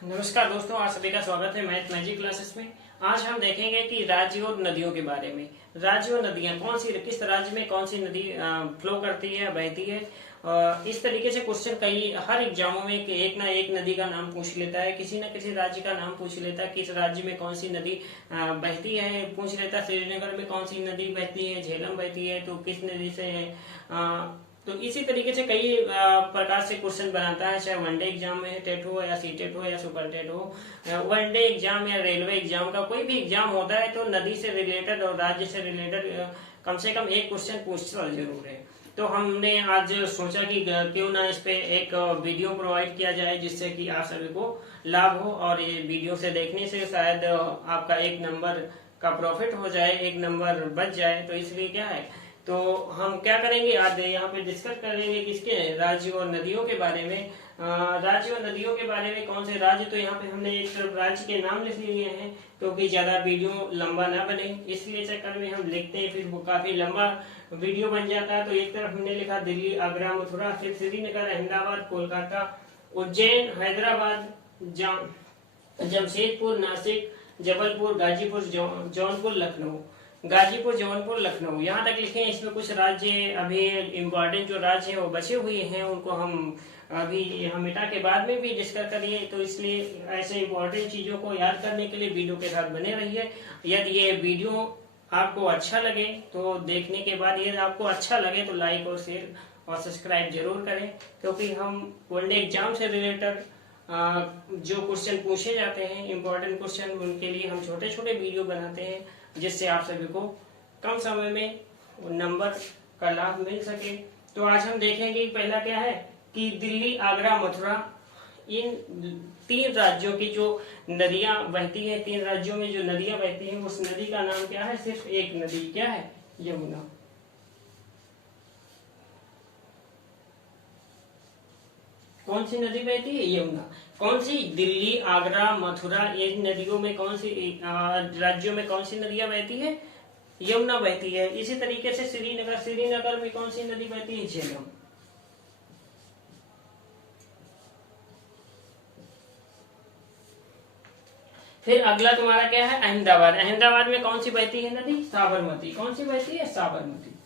नमस्कार दोस्तों, आप सभी का स्वागत है मैथ मैजिक क्लासेस में। आज हम देखेंगे कि राज्य और नदियों के बारे में। राज्य और नदियां कौन सी, किस राज्य में कौन सी नदी फ्लो करती है, बहती है। इस तरीके से क्वेश्चन कई हर एग्जामों में एक ना एक नदी का नाम पूछ लेता है, किसी न किसी राज्य का नाम पूछ लेता है, किस राज्य में कौन सी नदी बहती है पूछ लेता है। श्रीनगर में कौन सी नदी बहती है, झेलम बहती है, तो किस नदी से है। तो इसी तरीके से कई प्रकार से क्वेश्चन बनाता है, चाहे वनडे एग्जाम में टेट हो या सी टेट हो या सुपर टेट हो। वनडे एग्जाम या रेलवे एग्जाम का कोई भी एग्जाम होता है तो नदी से रिलेटेड और राज्य से रिलेटेड कम से कम एक क्वेश्चन पूछता जरूर है। तो हमने आज सोचा कि क्यों ना इस पे एक वीडियो प्रोवाइड किया जाए जिससे कि आप सभी को लाभ हो, और ये वीडियो से देखने से शायद आपका एक नंबर का प्रॉफिट हो जाए, एक नंबर बच जाए। तो इसलिए क्या है, तो हम क्या करेंगे आज यहाँ पे डिस्कस करेंगे किसके, राज्य और नदियों के बारे में। राज्य और नदियों के बारे में कौन से राज्य, तो यहाँ पे हमने एक तरफ राज्य के नाम लिख लिए हैं क्योंकि ज्यादा वीडियो लंबा ना बने, इसलिए चक्कर में हम लिखते हैं फिर वो काफी लंबा वीडियो बन जाता है। तो एक तरफ हमने लिखा दिल्ली, आगरा, मथुरा, फिर श्रीनगर, अहमदाबाद, कोलकाता, उज्जैन, हैदराबाद, जमशेदपुर, नासिक, जबलपुर, गाजीपुर, जौनपुर, लखनऊ। गाजीपुर, जौनपुर, लखनऊ यहाँ तक लिखे हैं। इसमें कुछ राज्य अभी इम्पोर्टेंट जो राज्य है वो बचे हुए हैं, उनको हम अभी हम मिटा के बाद में भी डिस्कस करिए। तो इसलिए ऐसे इम्पोर्टेंट चीजों को याद करने के लिए वीडियो के साथ बने रहिए। यदि ये वीडियो आपको अच्छा लगे तो देखने के बाद यदि आपको अच्छा लगे तो लाइक और शेयर और सब्सक्राइब जरूर करें, क्योंकि हम वनडे एग्जाम से रिलेटेड जो क्वेश्चन पूछे जाते हैं इम्पोर्टेंट क्वेश्चन, उनके लिए हम छोटे छोटे वीडियो बनाते हैं जिससे आप सभी को कम समय में नंबर का लाभ मिल सके। तो आज हम देखेंगे पहला क्या है कि दिल्ली, आगरा, मथुरा, इन तीन राज्यों की जो नदियां बहती है, तीन राज्यों में जो नदियां बहती हैं उस नदी का नाम क्या है, सिर्फ एक नदी, क्या है, यमुना। कौन सी नदी बहती है, यमुना। कौन सी, दिल्ली, आगरा, मथुरा, इन नदियों में कौन सी राज्यों में कौन सी नदियां बहती है, यमुना बहती है। इसी तरीके से श्रीनगर में कौन सी नदी बहती है, झेलम। फिर अगला तुम्हारा क्या है, अहमदाबाद। अहमदाबाद में कौन सी बहती है नदी, साबरमती। कौन सी बहती है, साबरमती।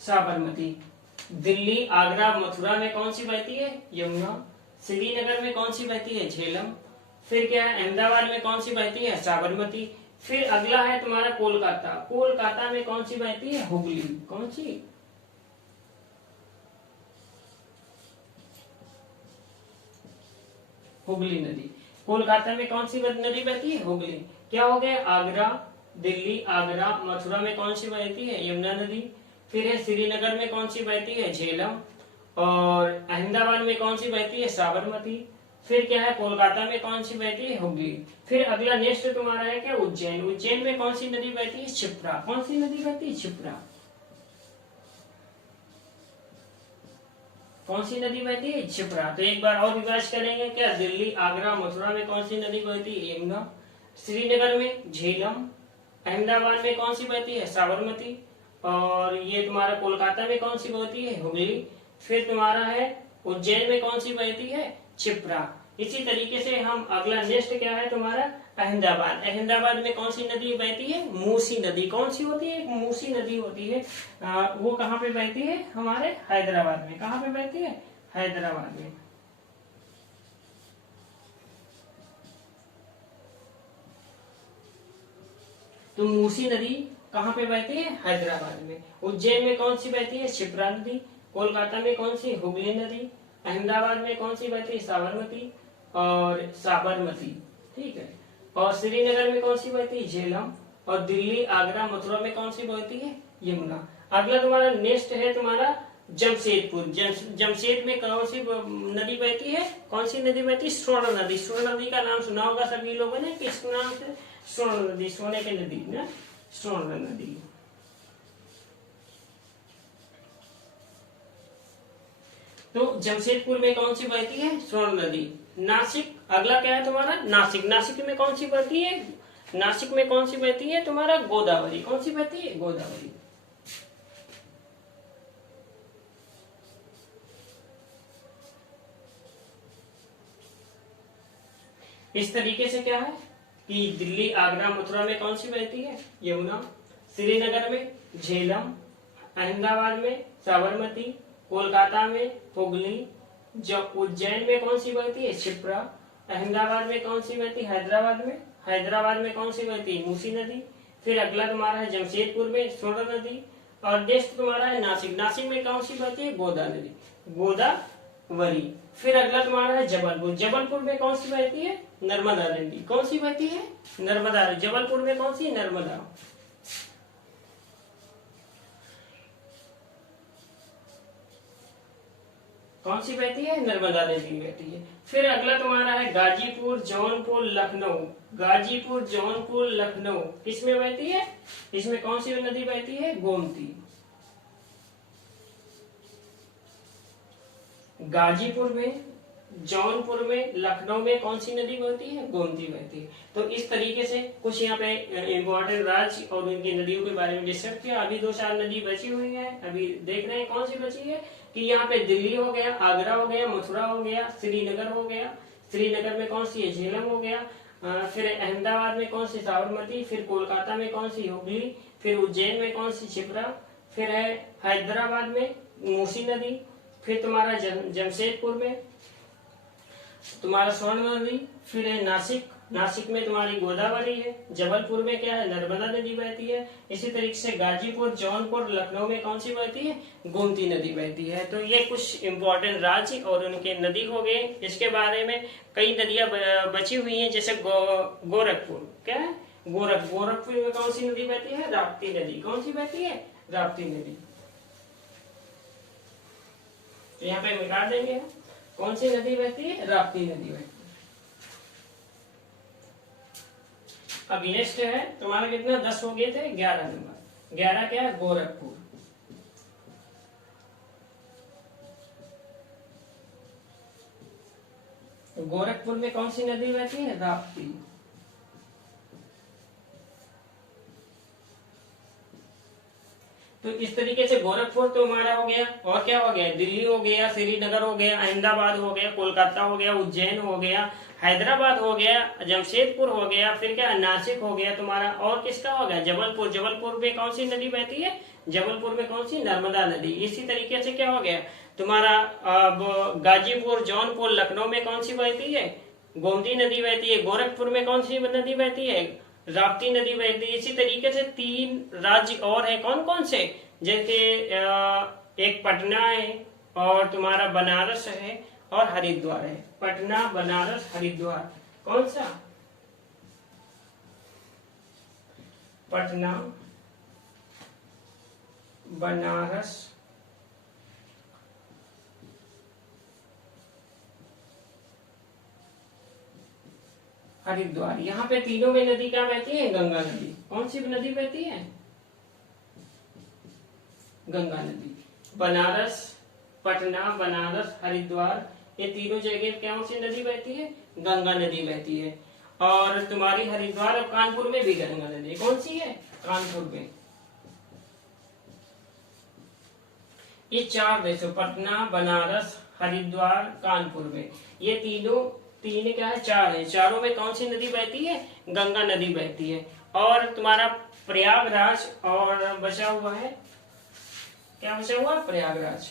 साबरमती। दिल्ली, आगरा, मथुरा में कौन सी बहती है, यमुना। श्रीनगर में कौन सी बहती है, झेलम। फिर क्या है, अहमदाबाद में कौन सी बहती है, साबरमती। फिर अगला है तुम्हारा कोलकाता। कोलकाता में कौन सी बहती है, हुगली। कौन सी, हुगली नदी। कोलकाता में कौन सी नदी बहती है, हुगली। क्या हो गया, आगरा, दिल्ली, आगरा, मथुरा में कौन सी बहती है, यमुना नदी। फिर है श्रीनगर में कौन सी बहती है, झेलम। और अहमदाबाद में कौन सी बहती है, साबरमती। फिर क्या है, कोलकाता में कौन सी बहती है, हुगली। फिर अगला नेक्स्ट तुम्हारा है क्या, उज्जैन। उज्जैन में कौन सी नदी बहती है, क्षिप्रा। कौन सी नदी बहती है, क्षिप्रा। कौन सी नदी बहती है, क्षिप्रा। तो एक बार और रिवाइज करेंगे क्या, दिल्ली, आगरा, मथुरा में कौन सी नदी बहती है, यमुना। श्रीनगर में झेलम। अहमदाबाद में कौन सी बहती है, साबरमती। और ये तुम्हारा कोलकाता में कौन सी बहती है, हुगली। फिर तुम्हारा है उज्जैन में कौन सी बहती है, क्षिप्रा। इसी तरीके से हम अगला नेक्स्ट क्या है तुम्हारा, अहमदाबाद। अहमदाबाद में कौन सी नदी बहती है, मूसी नदी। कौन सी होती है, एक मूसी नदी होती है। वो कहाँ पे बहती है, हमारे हैदराबाद में। कहाँ पे बहती है, हैदराबाद में। तो मूसी नदी कहाँ पे बहती है, हैदराबाद में। उज्जैन में कौन सी बहती है, क्षिप्रा नदी। कोलकाता में कौन सी, हुगली नदी। अहमदाबाद में कौन सी बहती है, साबरमती और साबरमती, ठीक है। और श्रीनगर में कौन सी बहती है, झेलम। और दिल्ली, आगरा, मथुरा में कौन सी बहती है, यमुना। अगला तुम्हारा नेक्स्ट है तुम्हारा जमशेदपुर। जमशेद में कौन सी नदी बहती है, कौन सी नदी बहती है, स्वर्ण नदी। स्वर्ण नदी का नाम सुना होगा सभी लोगों ने, किस नाम से, स्वर्ण नदी, सोने की नदी ना, स्वर्ण नदी। तो जमशेदपुर में कौन सी बहती है, स्वर्ण नदी। नासिक, अगला क्या है तुम्हारा, नासिक। नासिक में कौन सी बहती है, नासिक में कौन सी बहती है तुम्हारा, गोदावरी। कौन सी, सी बहती है गोदावरी। इस तरीके से क्या है कि दिल्ली, आगरा, मथुरा में कौन सी बहती है? यमुना। श्रीनगर में झेलम, अहमदाबाद में साबरमती, कोलकाता में हुगली, जो उज्जैन में कौन सी बहती है? क्षिप्रा। अहमदाबाद में कौन सी बहती है? हैदराबाद में कौन सी बहती है? मूसी नदी। फिर अगला तुम्हारा है जमशेदपुर में स्वर्ण नदी। और नेक्स्ट तुम्हारा है नासिक में कौन सी बहती है? गोदा नदी, गोदावरी। फिर अगला तुम्हारा है जबलपुर में कौन सी बहती है? नर्मदा नदी। कौन सी बहती है? नर्मदा। जबलपुर में कौन सी? नर्मदा। कौन सी बहती है? नर्मदा नदी बहती है। फिर अगला तुम्हारा है गाजीपुर, जौनपुर, लखनऊ। गाजीपुर, जौनपुर, लखनऊ किसमें बहती है? इसमें कौन सी नदी बहती है? गोमती। गाजीपुर में, जौनपुर में, लखनऊ में कौन सी नदी बहती है? गोमती बहती है। तो इस तरीके से कुछ यहाँ पे इम्पोर्टेंट राज्य और उनकी नदियों के बारे में डिस्कस किया। अभी 2-4 नदी बची हुई है, अभी देख रहे हैं कौन सी बची है कि यहाँ पे दिल्ली हो गया, आगरा हो गया, मथुरा हो गया, श्रीनगर हो गया। श्रीनगर में कौन सी है? झेलम हो गया। फिर अहमदाबाद में कौन सी? साबरमती। फिर कोलकाता में कौन सी? हुगली। फिर उज्जैन में कौन सी? क्षिप्रा। फिर है हैदराबाद में मूसी नदी। फिर तुम्हारा जमशेदपुर में तुम्हारा स्वर्ण नदी। फिर है नासिक में तुम्हारी गोदावरी है। जबलपुर में क्या है? नर्मदा नदी बहती है। इसी तरीके से गाजीपुर, जौनपुर, लखनऊ में कौन सी बहती है? गोमती नदी बहती है। तो ये कुछ इंपॉर्टेंट राज्य और उनके नदी हो गए। इसके बारे में कई नदियां बची हुई हैं, जैसे गोरखपुर। क्या है? गोरखपुर में कौन सी नदी बहती है? राप्ती नदी। कौन सी बहती है? राप्ती नदी। तो यहाँ पे मिटा देंगे हम। कौन सी नदी बहती है? राप्ती नदी बहती है। अब नेक्स्ट है तुम्हारा कितना? 10 हो गए थे। 11 नंबर। 11 क्या है? गोरखपुर। तो गोरखपुर में कौन सी नदी बहती है? राप्ती। तो इस तरीके से गोरखपुर तो हमारा हो गया। और क्या हो गया? दिल्ली हो गया, श्रीनगर हो गया, अहमदाबाद हो गया, कोलकाता हो गया, उज्जैन हो गया, हैदराबाद हो गया, जमशेदपुर हो गया। फिर क्या? नासिक हो गया तुम्हारा। और किसका हो गया? जबलपुर। जबलपुर में कौन सी नदी बहती है? जबलपुर में कौन सी? नर्मदा नदी। इसी तरीके से क्या हो गया तुम्हारा? अब गाजीपुर, जौनपुर, लखनऊ में कौन सी बहती है? गोमती नदी बहती है। गोरखपुर में कौन सी नदी बहती है? राप्ती नदी बहती है। इसी तरीके से 3 राज्य और है। कौन कौन से? जैसे एक पटना है, और तुम्हारा बनारस है, और हरिद्वार है। पटना, बनारस, हरिद्वार। कौन सा? पटना, बनारस, हरिद्वार। यहाँ पे तीनों में नदी क्या बहती है? गंगा नदी। कौन सी नदी बहती है? गंगा नदी। बनारस, पटना, बनारस, हरिद्वार, ये तीनों जगह कौन सी नदी बहती है? गंगा नदी बहती है। और तुम्हारी हरिद्वार और कानपुर में भी गंगा नदी। कौन सी है? कानपुर में। ये 4 देशों, पटना, बनारस, हरिद्वार, कानपुर में, ये तीन क्या है? 4 है। चारों में कौन सी नदी बहती है? गंगा नदी बहती है। और तुम्हारा प्रयागराज और बचा हुआ है, क्या बचा हुआ? प्रयागराज।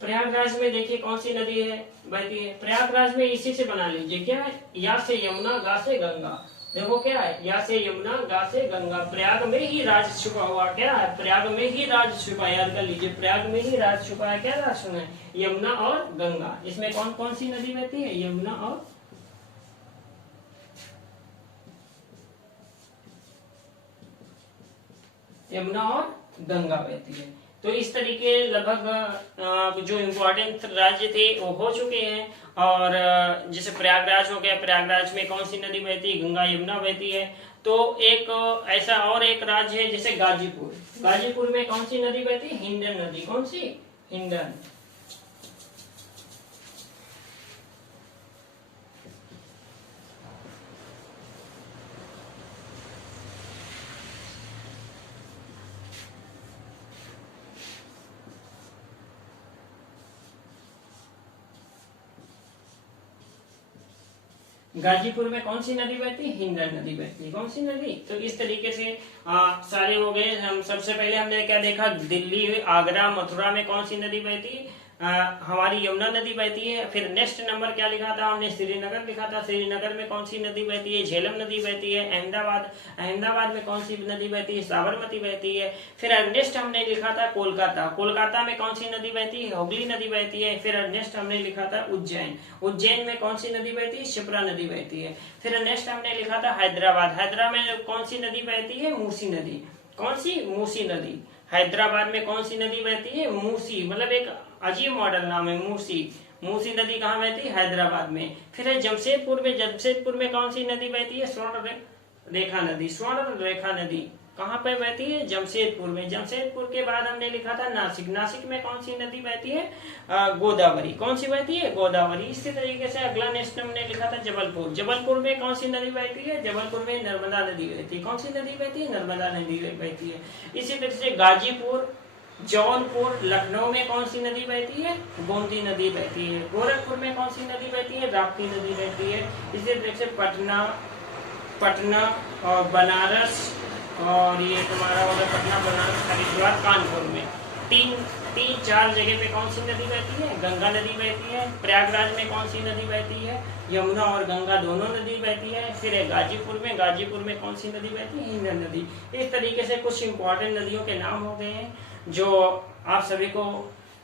प्रयागराज में देखिए कौन सी नदी है बहती है? प्रयागराज में इसी से बना लीजिए, क्या है? या से यमुना, गा से गंगा। देखो क्या है? या से यमुना, गा से गंगा। प्रयाग में ही राज छुपा हुआ। क्या है? प्रयाग में ही राज छुपा। याद कर लीजिए, प्रयाग में ही राज छुपा है। क्या राज सुना है? यमुना और गंगा। इसमें कौन कौन सी नदी बहती है? यमुना और गंगा बहती है। तो इस तरीके लगभग जो इम्पोर्टेंट राज्य थे वो हो चुके हैं। और जैसे प्रयागराज हो गया, प्रयागराज में कौन सी नदी बहती है? गंगा, यमुना बहती है। तो एक ऐसा और एक राज्य है जैसे गाजीपुर। गाजीपुर में कौन सी नदी बहती है? हिंडन नदी। कौन सी? हिंडन। गाजीपुर में कौन सी नदी बहती है? हिंडन नदी बहती है। कौन सी नदी? तो इस तरीके से सारे हो गए। हम सबसे पहले हमने क्या देखा, दिल्ली, आगरा, मथुरा में कौन सी नदी बहती है? हमारी यमुना नदी बहती है। फिर नेक्स्ट नंबर क्या लिखा था हमने? श्रीनगर लिखा था। श्रीनगर में कौन सी नदी बहती है? झेलम नदी बहती है। अहमदाबाद में कौन सी नदी बहती है? साबरमती बहती है। फिर नेक्स्ट हमने लिखा था कोलकाता में कौन सी नदी बहती है? हुगली नदी बहती है। फिर नेक्स्ट हमने लिखा था उज्जैन में कौन सी नदी बहती है? शिप्रा नदी बहती है। फिर नेक्स्ट हमने लिखा था हैदराबाद में कौन सी नदी बहती है? मूसी नदी। कौन सी? मूसी नदी। हैदराबाद में कौन सी नदी बहती है? मूसी, मतलब एक अजीब मॉडल नाम है, मूसी नदी कहाँ बहती है? हैदराबाद में। फिर है जमशेदपुर में कौन सी नदी बहती है? स्वर्ण रेखा नदी कहाँ पे बहती है? जमशेदपुर में। जमशेदपुर के बाद हमने लिखा था नासिक में कौन सी नदी बहती है? गोदावरी। कौन सी बहती है? गोदावरी। इसी तरीके से अगला नेक्स्ट हमने लिखा था जबलपुर में कौन सी नदी बहती है? जबलपुर में नर्मदा नदी बहती है। कौन सी नदी बहती है? नर्मदा नदी बहती है। इसी तरह से गाजीपुर, जौनपुर, लखनऊ में कौन सी नदी बहती है? गोमती नदी बहती है। गोरखपुर में कौन सी नदी बहती है? राप्ती नदी बहती है। इसी तरह से पटना और बनारस, और ये तुम्हारा होगा पटना, बनारस, हरिद्वार, कानपुर में तीन चार जगह पे कौन सी नदी बहती है? गंगा नदी बहती है। प्रयागराज में कौन सी नदी बहती है? यमुना और गंगा दोनों नदी बहती है। फिर है गाजीपुर में कौन सी नदी बहती है? हिंडन नदी। इस तरीके से कुछ इंपॉर्टेंट नदियों के नाम हो गए हैं, जो आप सभी को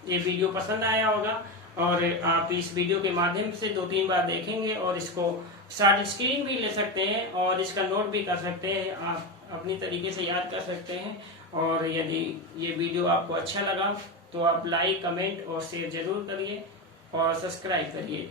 ये वीडियो पसंद आया होगा, और आप इस वीडियो के माध्यम से 2-3 बार देखेंगे और इसको शॉर्ट स्क्रीन भी ले सकते हैं और इसका नोट भी कर सकते हैं, आप अपनी तरीके से याद कर सकते हैं। और यदि ये वीडियो आपको अच्छा लगा तो आप लाइक, कमेंट और शेयर जरूर करिए और सब्सक्राइब करिए।